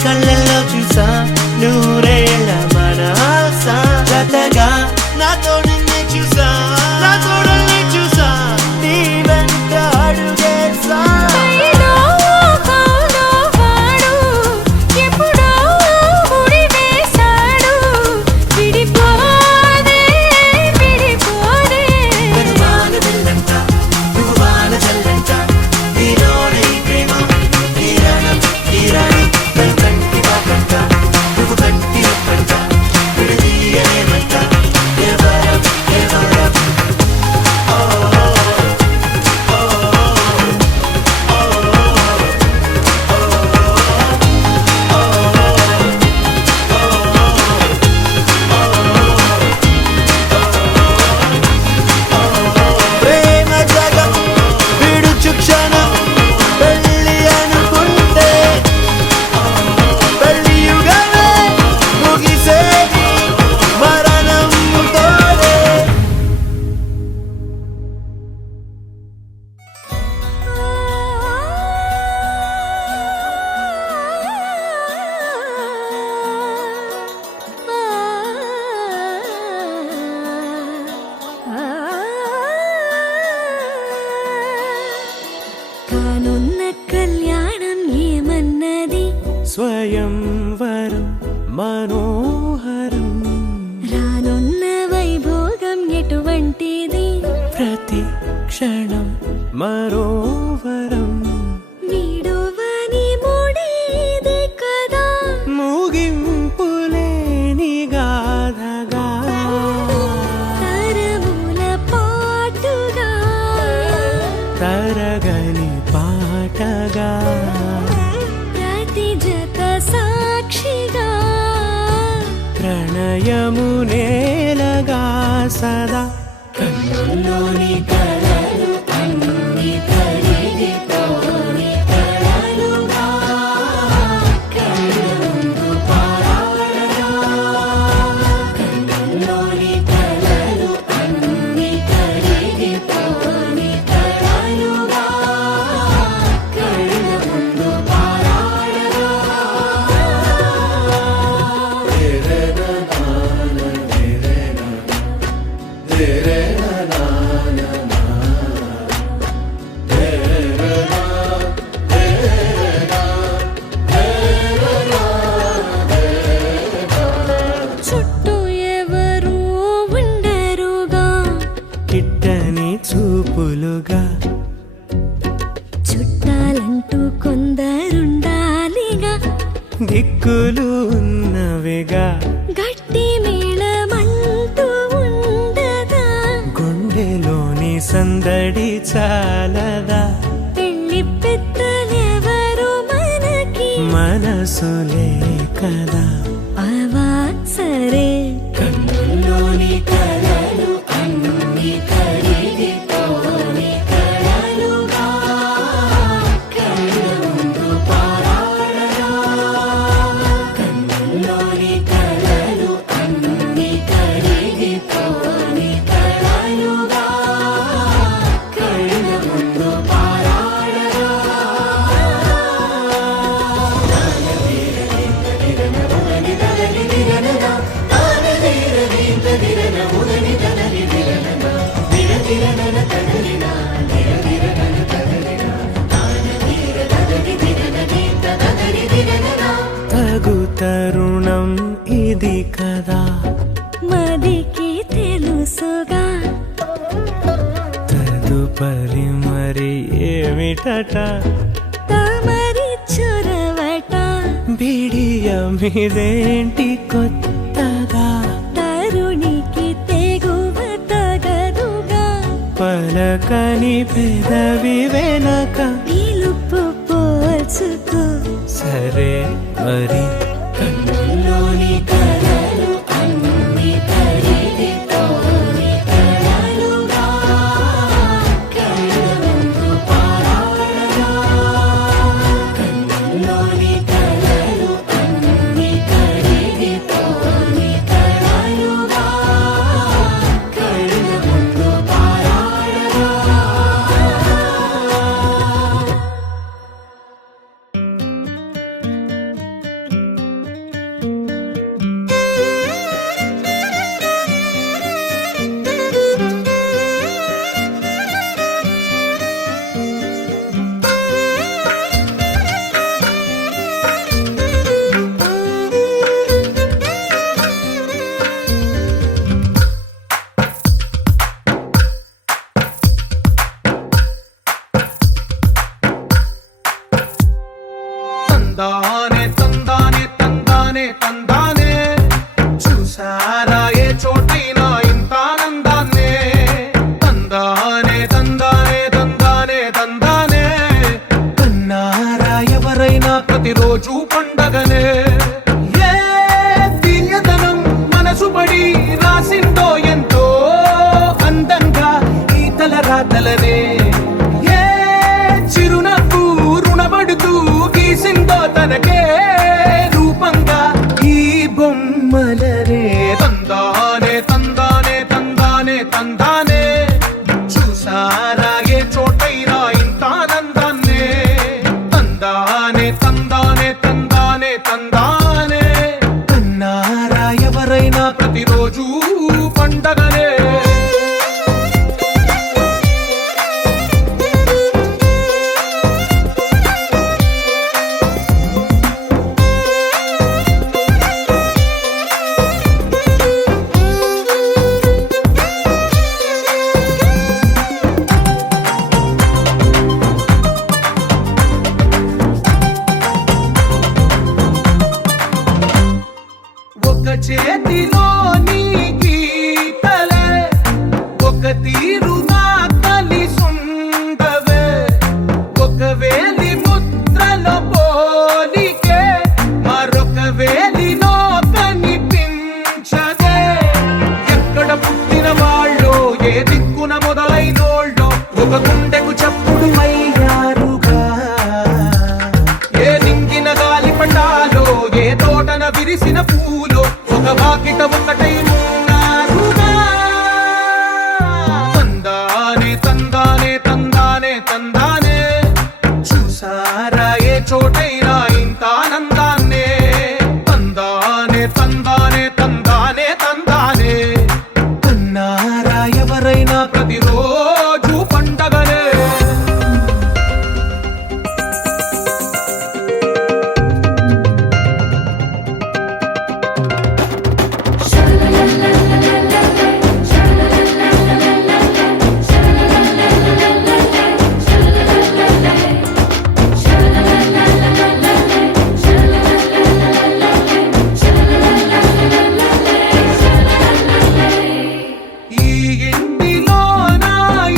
కళ్ళల్లో చూసా నూరేళ్ళ మన ఆశ జతగా నాతో నిన్నే చూసా నా తోడల్ని చూసా నీ వెంట అడుగేసా కైలో కౌలో వాడు ఎప్పుడో ముడివేశాడు విడిపోదే విడిపోదే వాన వెళ్ళంట నువ్వు వాన చల్లంట నీలోనే ఈ ప్రేమ తీరాణం తీరాణి నన్ను కంటి బాకంట నువ్వు కంటి పంట విడదీయలేమంట ఎవరం ఎవరం ప్రేమ జగం విడుచు క్షణం పెళ్ళి అనుకుంటే పెళ్ళి యుగమే ముగిసేది మరణంతోనే కానున్న కళ్యాణం ఏమన్నది స్వయంవరం మనోహరం రానున్న వైభోగం ఎటువంటిది ప్రతి క్షణం మరోవరం వీడువని ముడిది కదా ముగింపులేని గాథగా తరముల పాటుగా తరగని పాటగా ప్రతి జత సాక్షిగా ప్రణయము నేలగా సదా కన్నుల్లోని కలలు అన్ని కరిగిపోని కలలుగా కళ్ళముందు పారాడగా కన్నుల్లోని కలలు అన్ని కరిగిపోని కలలుగా కళ్ళముందు పారాడగా చుట్టూ ఎవరు ఉండరుగా కిట్టని చూపులుగా చుట్టాలంటూ కొందరుండాలిగా దిక్కులు ఉన్నవిగా గట్టి మేళమంటూ ఉండదా గుండెలోని సందడి చాలదా పెళ్లి పెద్దలెవరు మనకి మనసులే కదా అవా సరే కన్నుల్లోని కలలు అన్ని కరిగిపోని కలలుగా కళ్ళముందు పారాడగా కన్నుల్లోని కలలు అన్ని కరిగిపోని కలలుగా కళ్ళముందు పారాడగా తగు తరుణం ఇది కదా మదికి తెలుసుగా తదుపరి మరి ఏమిటట తమరి చొరవట బిడియమిదేంటి కొత్తగా తరుణికి తెగువ తగదుగా పలకని పెదవి వెనక పిలుపు పోల్చుకో సరే మరి కన్నుల్లోని కలలు అన్ని కరిగిపోని కలలుగా కళ్ళముందు పారాడగా కన్నుల్లోని కలలు అన్ని కరిగిపోని కలలుగా కళ్ళముందు పారాడగా తందానే తందానే తందానే తందానే చూసారా ఏ చోటైనా ఇంత ఆనందాన్నే తందానే తందానే తందానే తందానే కన్నారా ఎవరైనా ప్రతిరోజు పండగనే ఏ తీయదనం మనసు పడి రాసిందో ఎంతో అందంగా ఈ తలరాతలనే ఏ చిరునవ్వు రుణపడుతూ గీసిందో తనకే రూపంగా ఈ బొమ్మలనే తందానే తందానే తందానే తందానే చూసారా ఏ చోటైనా ఇంత ఆనందాన్నే తందానే తందానే తందానే తందానే కన్నారా ఎవరైనా ప్రతిరోజు పండగనే ఒక చేతిలో నీ గీతలే ఒక తీరుగా కలిసుండవే ఒక వేలి ముద్రలో పోలికే మరొక వేలిలో కనిపించదే ఎక్కడ పుట్టిన వాళ్ళో ఏ దిక్కున మొదలైనోళ్ళో ఒక గుండెకు చప్పుడు అయ్యారుగా ఏ నింగిన గాలి పండాలో ఏ తోటన విరిసిన పూలో ఒక వాకిట ఒకటై ఉన్నారుగా తందానే తందానే తందానే తందానే చూసారా ఏ చోటైనా ఇంత ఆనందాన్నే తందానే తందానే తందానే తందానే కన్నారా ఎవరైనా ప్రతిరోజు పండగనే ఈ ఇంటిలో నా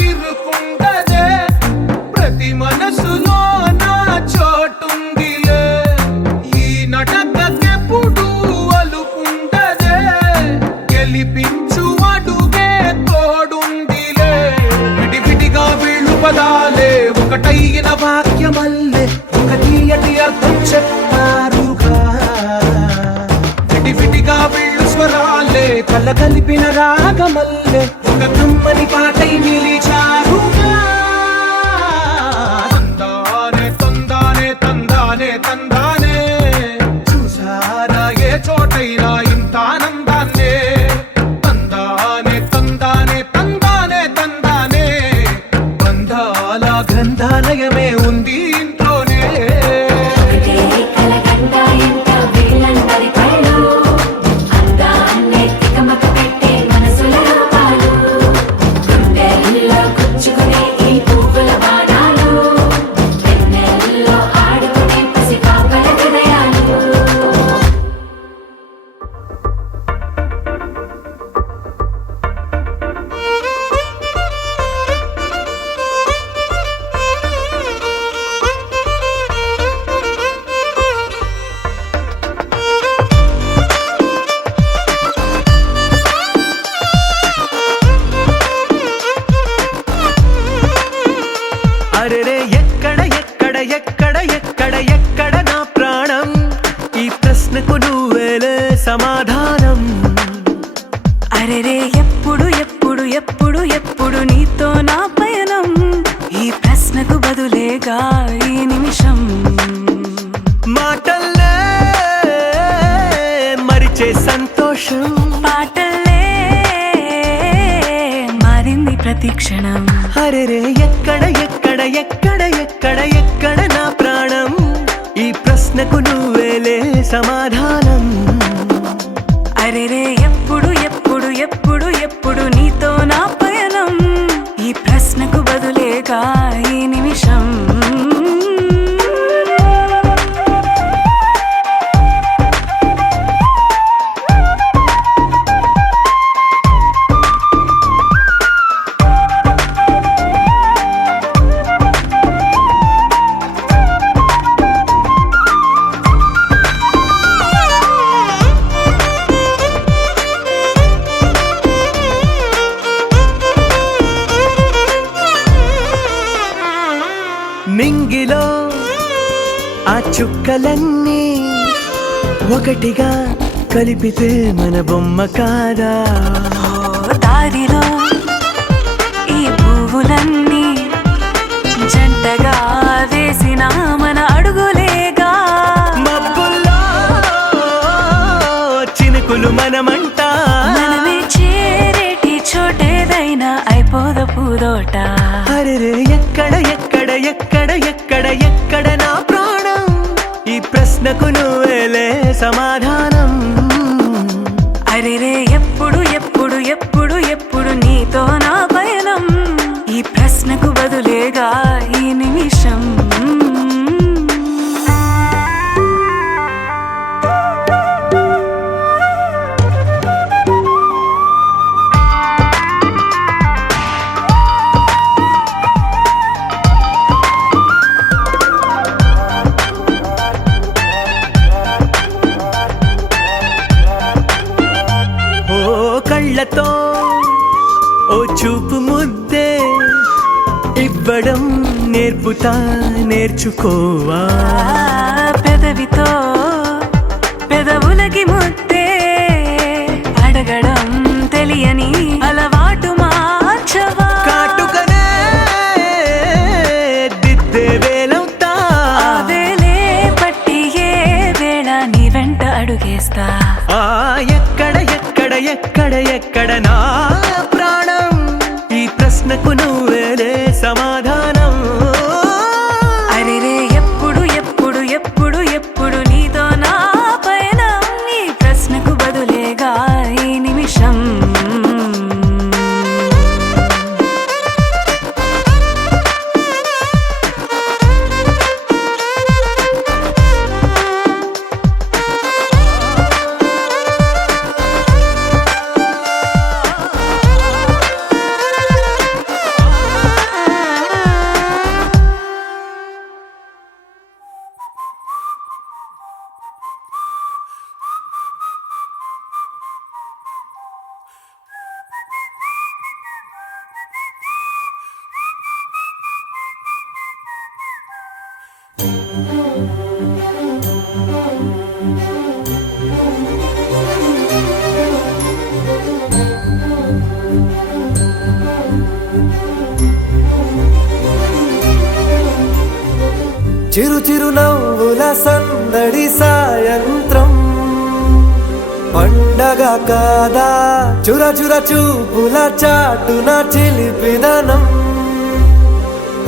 ఇరుకుండదే ప్రతి మనసులో నా చోటుందిలే ఈ నటకెప్పుడు అలుకుండదే గెలిపించు అడుగే తోడుందిలే విడివిడిగా వీళ్ళు పదాలే ఒకటైన వాక్యమల్లే ఒక తీయటి అర్థం చెప్పారుగా విడివిడిగా వీళ్ళు స్వరాలే కల కలిపిన రాగమల్లే ఒక కమ్మని పాటై నిలిచారుగా తందానే తందానే తందానే తందానే చూసారా ఏ చోటైనా ఇంత ఆనందాన్నే తందానే తందానే తందానే తందానే బంధాల గ్రంథాలయమే ఉంది ఇంట్లోనే ఒకటే కలగంట ఎంత వీళ్ళందరి కళ్ళు అందాన్నే తికమక పెట్టే మనసుల రూపాలు గుండెల్లో గుచ్చుకునే ఈ పువ్వుల బాణాలు వెన్నెల్లో ఆడుకునే పసిపాపల హృదయాలు అరెరే ఎక్కడ ఎక్కడ ఎక్కడ ఎక్కడ ఎక్కడ నా ప్రాణం ఈ ప్రశ్నకు నువ్వేలే సమాధానం అరెరే ఎప్పుడు ఎప్పుడు ఎప్పుడు ఎప్పుడు నీతో నా పయనం ఈ ప్రశ్నకు బదులేగా ఈ నిమిషం మాటల్లే మరిచే సంతోషం పాటలే మారింది ప్రతి క్షణం అరెరే ఎక్కడ ఎక్కడ ఎక్కడ ఎక్కడ ఎక్కడ నా ప్రాణం ఈ ప్రశ్నకు నువ్వేలే సమాధానం అరెరే ఎప్పుడు ఎప్పుడు ఎప్పుడు ఎప్పుడు నీతో నా పయనం ఈ ప్రశ్నకు బదులేగా ఈ నిమిషం ఆ చుక్కలన్నీ ఒకటిగా కలిపితే మన బొమ్మ కాదా దారిలో ఈ పువ్వులన్నీ జంటగా వేసిన మన అడుగులేగా మబ్బుల్లో చినుకులు మనమంట మనమే చేరేటి చోటేదైనా అయిపోద పూదోట అరే ఎక్కడ ఎక్కడ ఎక్కడ ఎక్కడ ఎక్కడ నా ప్రాణం ఈ ప్రశ్నకు నువ్వేలే సమాధానం అరెరే ఎప్పుడు ఎప్పుడు ఎప్పుడు ఎప్పుడు నీతో నా పయనం ఈ ప్రశ్నకు బదులేగా ఈ నిమిషం కళ్ళతో ఓ చూపు ముద్దే ఇవ్వడం నేర్పుతా నేర్చుకోవా పెదవితో పెదవులకి ముద్దే అడగడం తెలియని అలవాటు మార్చవా కాటుకనే దిద్దే వేలవుతా వేలే పట్టి ఏ వేళ నీ వెంట అడుగేస్తా ఎక్కడ ఎక్కడ ఎక్కడ ఎక్కడ నా ప్రాణం ఈ ప్రశ్నకు నువ్వేలే సమాధానం అరెరే ఎప్పుడు ఎప్పుడు ఎప్పుడు ఎప్పుడు నీతో నా పైన ఈ ప్రశ్నకు బదులేగా ఈ నిమిషం చిరు చిరు నవ్వుల సందడి సాయంత్రం పండగ కాదా చుర చుర చూపుల చాటున చిలిపిదనం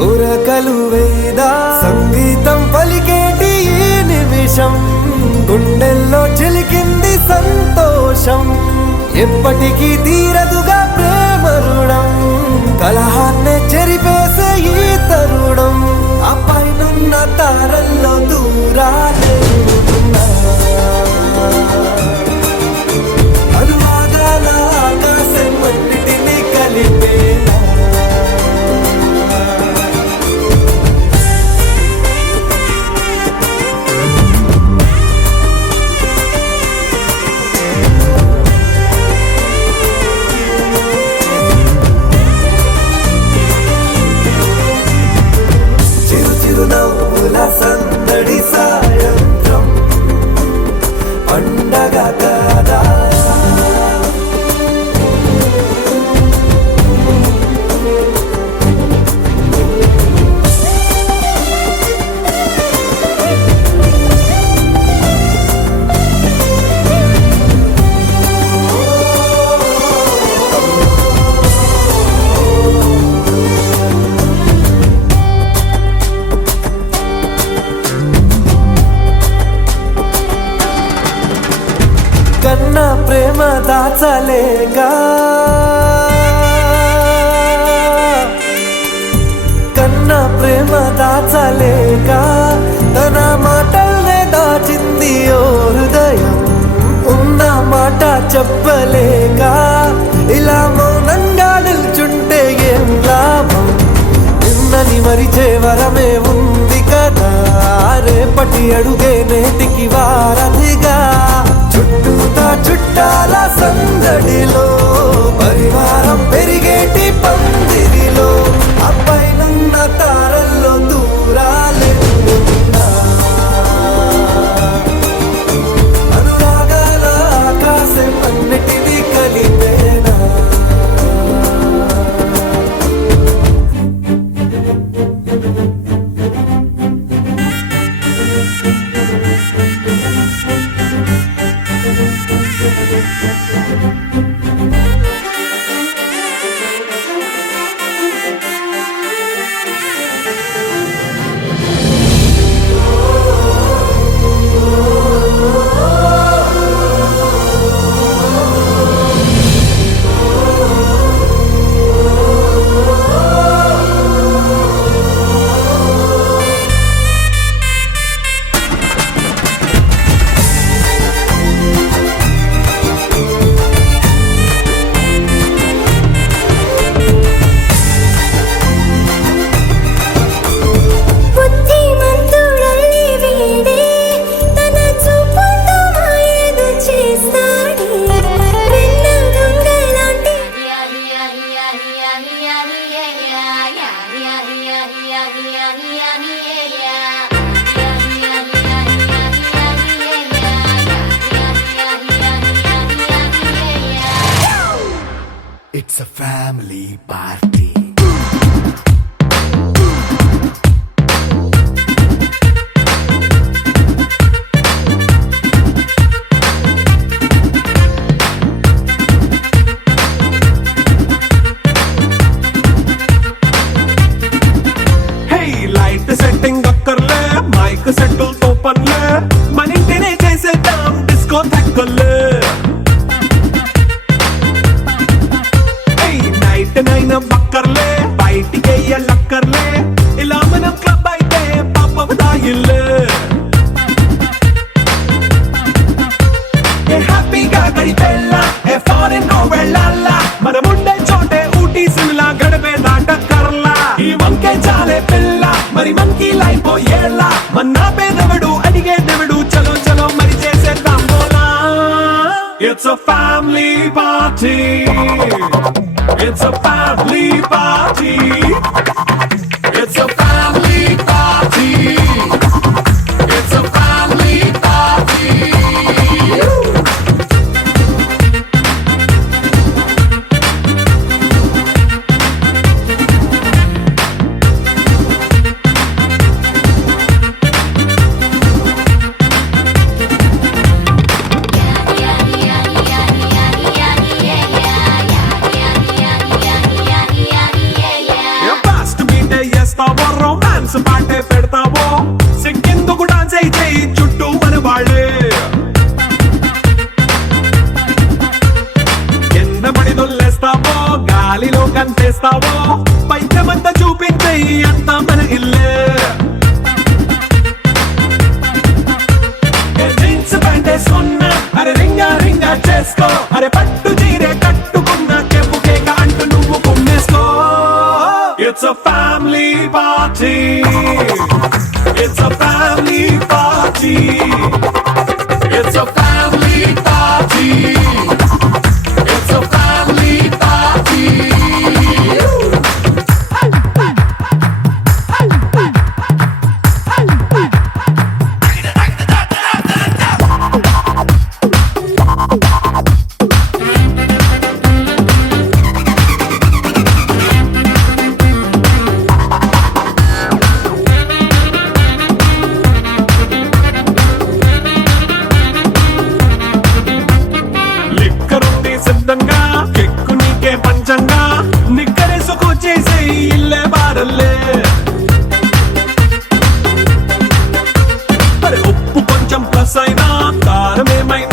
ఉరకలు వేదా సంగీతం పలికేటి ఈ నిమిషం గుండెల్లో చిలికింది సంతోషం ఎప్పటికీ తీరదుగా ప్రేమ రుణం కలహాన్నే చెరిపేసే ఈ తరుణం ఆ పైనున్న తారల్లో దూరాలే అనువాదాల ఆకాశం అన్నిటినీ కలిపేలా చిరునవ్వుల సందడి సాయంత్రం పండగ కాదా కన్నా ప్రేమ దాచలేగా కన్నా ప్రేమ దాచలేగా తన మాటల్నే దాచింది ఓ హృదయం ఉన్న మాట చెప్పలేక ఇలా మౌనంగా నిల్చుంటే ఏం లాభం నిన్నని మరిచే వరమే ఉంది కదా రేపటి అడుగే నేటికి వారధిగా చుట్టూతా చుట్టాల సందడిలో పరివారం పెరిగేటి పందిరిలో అబ్బాయినున్న తారల్లో దూరాలెన్నున్నా ఫ్యామిలీ పార్టీ లైట్ సెట్టింగ్ అక్కర్లే మైక్ సెట్టులతో పనులే మన ఇంటినే చేసేద్దాం డిస్కో తక్కర్లే నైట్ నైన్ బక్కర్లే బయటికి వెయ్యలక్కర్లే ఇలా మనం క్లబ్ అయితే పాపం దాయిల్లే హ్యాపీగా గడిపెళ్ళా ఏ ఫారెన్ నో వెళ్ళాలా మనం ఉండే చోటే ఊటీ సిమ్లా గడిపే దాటక్కర్లా ఈ వంకే చాలే పిల్ల మరి మనకి లైఫ్ ఏళ్ళ మన్నా పేదవడు అడిగేదెవడు చలో చలో మరి చేసేద్దాం బోలా it's a family party it's a family party it's a family party it's a family party romance పాటే పెడతావో సిగ్గెందుకు డాన్స్ అయితే చుట్టూ మన వాళ్ళే ఎన్న పడి దొల్లేస్తావో గాలిలో కంటేస్తావో పైద్యమంతా చూపించే అంతా మన ఇల్లే జీన్స్ ప్యాంటే సున్నా అరే రింగా రింగా చేసుకో అరే పట్టు చీరే కట్టుకున్న కెప్పు కేక అంటూ నువ్వు కుమ్మేసుకో It's a family party. It's a family party. It's a family party. It's a family party. సిద్ధంగా కెక్కు నీకే పంచంగా నిక్కరేసుకొచ్చేసే ఇల్లే బారల్లే మరి ఉప్పు కొంచెం ప్లస్ అయినా కారమేమైనా